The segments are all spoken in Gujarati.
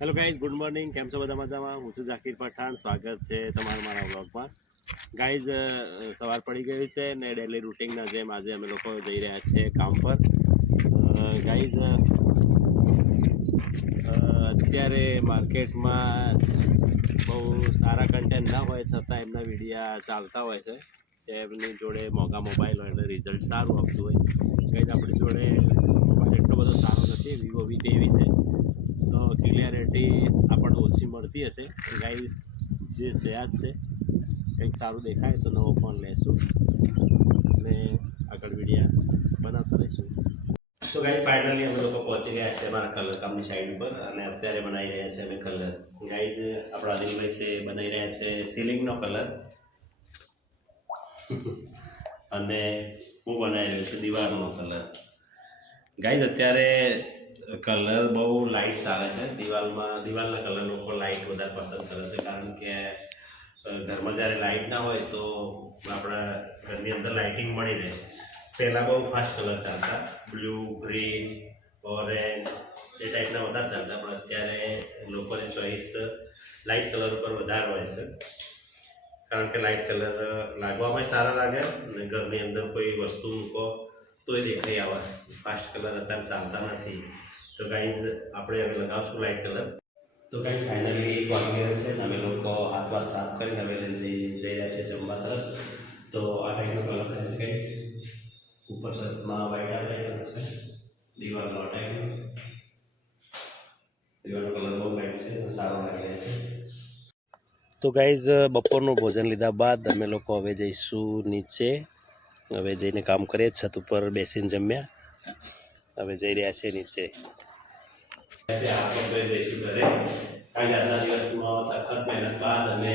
હેલો ગાઈઝ ગુડ મોર્નિંગ કેમ છો બધા મજામાં? હું છું ઝાકીર પઠાણ. સ્વાગત છે તમારું મારા વ્લોગમાં. ગાઈઝ સવાર પડી ગયું છે ને ડેલી રૂટિનના જેમ આજે અમે લોકો જઈ રહ્યા છીએ કામ પર. ગાઈઝ અત્યારે માર્કેટમાં બહુ સારા કન્ટેન્ટ ના હોય છતાં એમના વિડીયા ચાલતા હોય છે. એમની જોડે મોંઘા મોબાઈલ હોય એટલે રિઝલ્ટ સારું આપતું હોય. ગાઈઝ આપણી જોડે એટલો બધો સારો નથી વિવો વી તેવી છે. ક્લિયરિટી આપણને ઓછી મળતી હશે. ગાઈઝ જે છે આ જ છે. કંઈક સારું દેખાય તો નવો ફોન લેશું. અને આગળ વિડીયા બનાવતા રહીશું. તો ગાઈઝ ફાઇનલી અમે લોકો પહોંચી ગયા છે અમારા કલર કામની સાઈડ ઉપર અને અત્યારે બનાવી રહ્યા છે અમે કલર ગાઈઝ આપણા અનિલભાઈ છે બનાવી રહ્યા છે સીલિંગનો કલર અને હું બનાવી રહ્યો છું દિવારનો કલર ગાઈઝ અત્યારે કલર બહુ લાઇટ્સ આવે છે. દિવાલમાં, દિવાલના કલર લોકો લાઇટ વધારે પસંદ કરે છે. કારણ કે ઘરમાં જ્યારે લાઇટ ના હોય તો આપણા ઘરની અંદર લાઇટિંગ મળી રહે. પહેલાં બહુ ફાસ્ટ કલર ચાલતા. બ્લુ ગ્રીન ઓરેન્જ એ ટાઈપના વધારે ચાલતા. પણ અત્યારે લોકોની ચોઈસ લાઇટ કલર ઉપર વધારે હોય છે. કારણ કે લાઇટ કલર લાગવામાં સારા લાગે અને ઘરની અંદર કોઈ વસ્તુ મૂકો તોય દેખાઈ આવે. ફાસ્ટ કલર અત્યારે ચાલતા નથી. તો ગાઈઝ આપણે હવે લગાવશું લાઇટ કલર તો ગાઈઝ ફાઇનલી એક વાગી છે. અમે લોકો હાથ સાફ કરીને અમે જઈ રહ્યા છીએ જમવા તરફ. તો આ ટાઈપનો કલર થાય છે ગાઈઝ ઉપર છતમાં વ્હાઈટ આ ટાઈપનો દિવાલનો આ ટાઈપનો દિવાલનો કલર બહુ વ્હાઈટ છે સારો લાગી રહ્યો છે. તો ગાઈઝ બપોરનું ભોજન લીધા બાદ અમે લોકો હવે જઈશું નીચે. હવે જઈને કામ કરીએ, છત ઉપર બેસીને જમ્યા. હવે જઈ રહ્યા છીએ નીચે. જઈશું ઘરે. કારણ કે આજના દિવસમાં સખત મહેનત બાદ અમે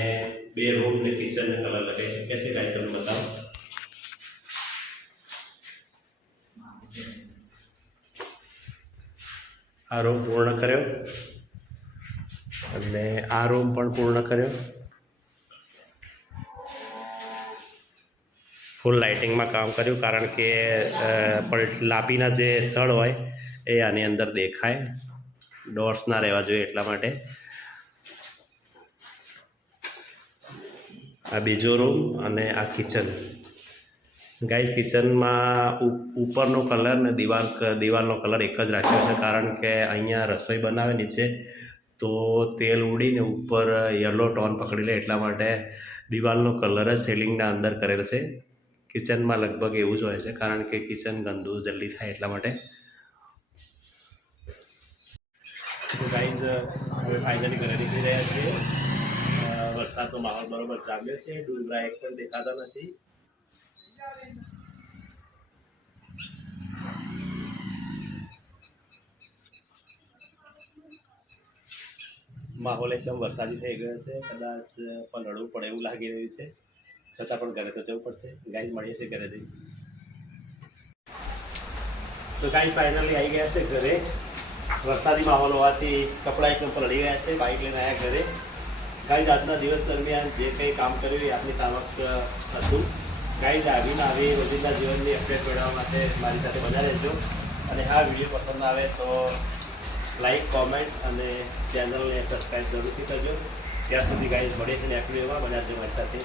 બે રૂમ ને કિચન ને કલર લગાવી ચૂક્યા છે. કાંઈ તમને બતાવો. આ રૂમ પૂર્ણ કર્યો. અને આ રૂમ પણ પૂર્ણ કર્યો. ફૂલ લાઇટિંગમાં કામ કર્યું, કારણ કે લાપીના જે સ્થળ હોય, એ આની અંદર દેખાય. ડોર્સ ના રહેવા જોઈએ એટલા માટે. આ બીજો રૂમ અને આ કિચન ગાઈઝ કિચનમાં ઉપરનો કલર ને દિવાલ દિવાલનો કલર એક જ રાખ્યો છે. કારણ કે અહીંયા રસોઈ બનાવે નીચે તો તેલ ઉડીને ઉપર યલો ટોન પકડી લે એટલા માટે દિવાલનો કલર જ સેલિંગના અંદર કરેલ છે. કિચનમાં લગભગ એવું જ હોય છે, કારણ કે કિચન ગંદુ જલ્દી થાય એટલા માટે. તો ગાઈઝ હવે ફાઇનલી ઘરે નીકળી રહ્યા છીએ. વરસાદનો માહોલ બરોબર ચાલ્યો છે. ડુંગરા એક પણ દેખાતા નથી. માહોલ એકદમ વરસાદી થઈ ગયો છે. કદાચ પલળવું પડે એવું લાગી રહ્યું છે. છતાં પણ ઘરે તો જવું પડશે. ગાય મળીએ છીએ ઘરેથી. તો ગાય ફાઇનલી આવી ગયા છે ઘરે. વરસાદી માહોલ હોવાથી કપડાં એકદમ પલળી ગયા છે બાઇક લઈને આવ્યા ઘરે. ગાઈડ આજના દિવસ દરમિયાન જે કંઈ કામ કર્યું એ આપની સમક્ષ હતું. ગાઈડ આવીને આવી રોજિંદા જીવનની અપડેટ મેળવવા માટે મારી સાથે બધા રહેજો. અને આ વીડિયો પસંદ આવે તો લાઈક કોમેન્ટ અને ચેનલને સબસ્ક્રાઈબ જરૂરથી કરજો. ત્યાં સુધી ગાઈડ મળે છે નેક્સ્ટ વિડીયોમાં બનાવજો મારી સાથે.